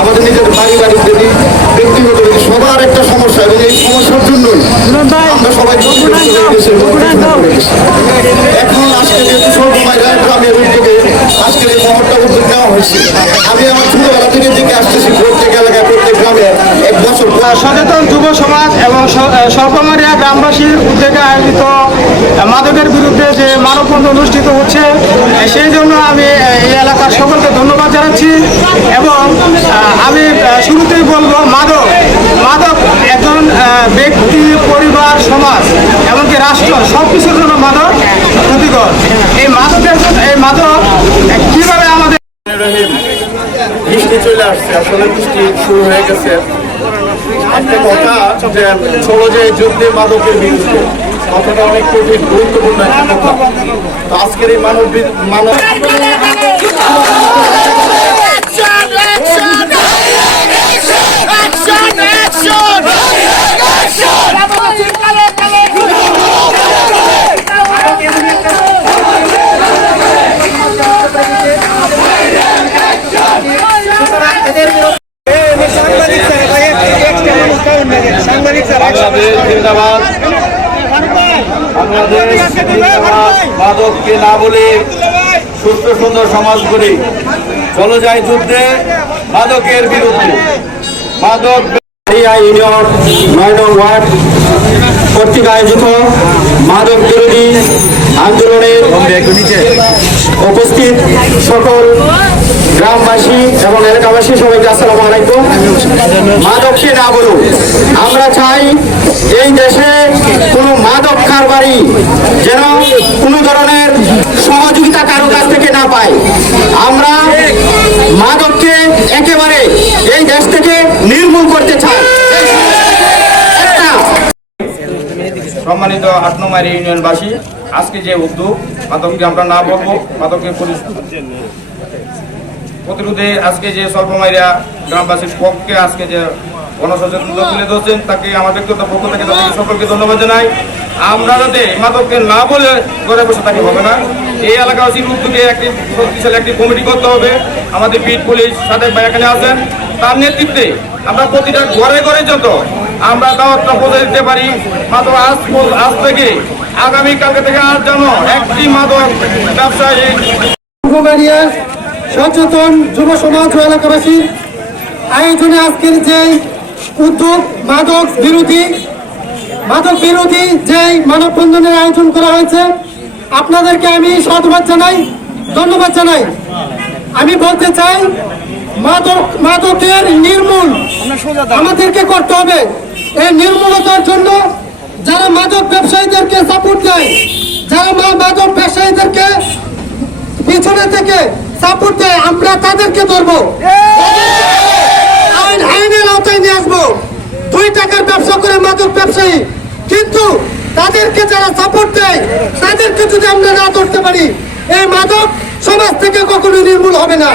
আমাদের নিজের পারিবারিক প্রতি ব্যক্তিগত সবার একটা সমস্যা এই সমস্যার জন্যই আমরা সবাই। এখন আজকে যেহেতু সর্বময় রায় উদ্যোগে আজকের এই মহৎটা উদ্যোগ নেওয়া হয়েছে আমি আমার সচেতন যুব সমাজ এবং সর্বমারিয়া গ্রামবাসীর উদ্যোগে আয়োজিত মাদকের বিরুদ্ধে যে মানববন্ধ অনুষ্ঠিত হচ্ছে সেই জন্য আমি এই এলাকার সকলকে ধন্যবাদ জানাচ্ছি এবং আমি শুরুতেই বলব, মাদক মাদক একজন ব্যক্তি, পরিবার, সমাজ, এমনকি রাষ্ট্র সব কিছুর জন্য মাদক ক্ষতিকর। এই মাদকের এই মাদক কীভাবে আমাদের বৃষ্টি চলে আসছে, আসলে বৃষ্টি শুরু হয়ে গেছে। একটা কথা যে ষোলো যে যুদ্ধে মাদকের বিরুদ্ধে কথাটা অনেক কঠিন গুরুত্বপূর্ণ একটা কথা। আজকের এই মানব মানব বাংলাদেশ মাদককে না বলে সুস্থ সুন্দর সমাজ করে চলো যাই যুদ্ধে মাদকের বিরুদ্ধে। মাদক কর্তৃক আয়োজিত মাদক বিরোধী আন্দোলনের উপস্থিত সকল গ্রামবাসী এবং এলাকাবাসী মাদককে না আমরা চাই এই দেশে কোনো মাদক কারবারি যেন কোনো ধরনের সহযোগিতা কারও কাছ থেকে না পায় আমরা মাদককে একেবারে এই দেশ থেকে নির্মূল করতে চাই একটা সম্মানিত আট নম্বর ইউনিয়নবাসী, আজকে যে উদ্যোগ মাদককে আমরা না বলব মাদকের পরি- প্রতিরোধে আজকে যে স্বল্পমাইরা গ্রামবাসীর পক্ষে আজকে যে গণসচেতনতা তুলে ধরছেন, তাকে আমার ব্যক্তিগত পক্ষ থেকে তাদেরকে সকলকে ধন্যবাদ জানাই। আমরা যাতে মাদককে না বলে ঘরে বসে থাকি হবে না, এই এলাকাবাসীর উদ্যোগে একটি শক্তিশালী একটি কমিটি করতে হবে। আমাদের বিট পুলিশ সাথে এখানে আছেন। তার নেতৃত্বে আমরা প্রতিটা ঘরে ঘরে যত আমরা দাওয়াতটা পৌঁছে দিতে পারি। মাত্র আজ আজ থেকে আগামী কালকে থেকে আর যেন একটি মাদক ব্যবসায়ী সচেতন যুব সমাজ ও এলাকাবাসী আয়োজনে আজকের যে উদ্যোগ মাদক বিরোধী মাদক বিরোধী যে মানববন্ধনের আয়োজন করা হয়েছে আপনাদেরকে আমি সাধুবাদ জানাই ধন্যবাদ জানাই। আমি বলতে চাই মাদক মাদকের নির্মূল আমাদেরকে করতে হবে। এই নির্মূলতার জন্য যারা মাদক ব্যবসায়ীদেরকে সাপোর্ট দেয়, যারা মা- মাদক ব্যবসায়ীদেরকে পিছনে থেকে সাপোর্ট দেয়, আমরা তাদেরকে ধরবো। আইন, আইনের আওতায় নিয়ে আসব। দুই টাকার ব্যবসা করে মাদক ব্যবসায়ী। কিন্তু তাদেরকে যারা সাপোর্ট দেয়, তাদেরকে যদি আমরা না ধরতে পারি, এই মাদক সমাজ থেকে কখনো নির্মূল হবে না।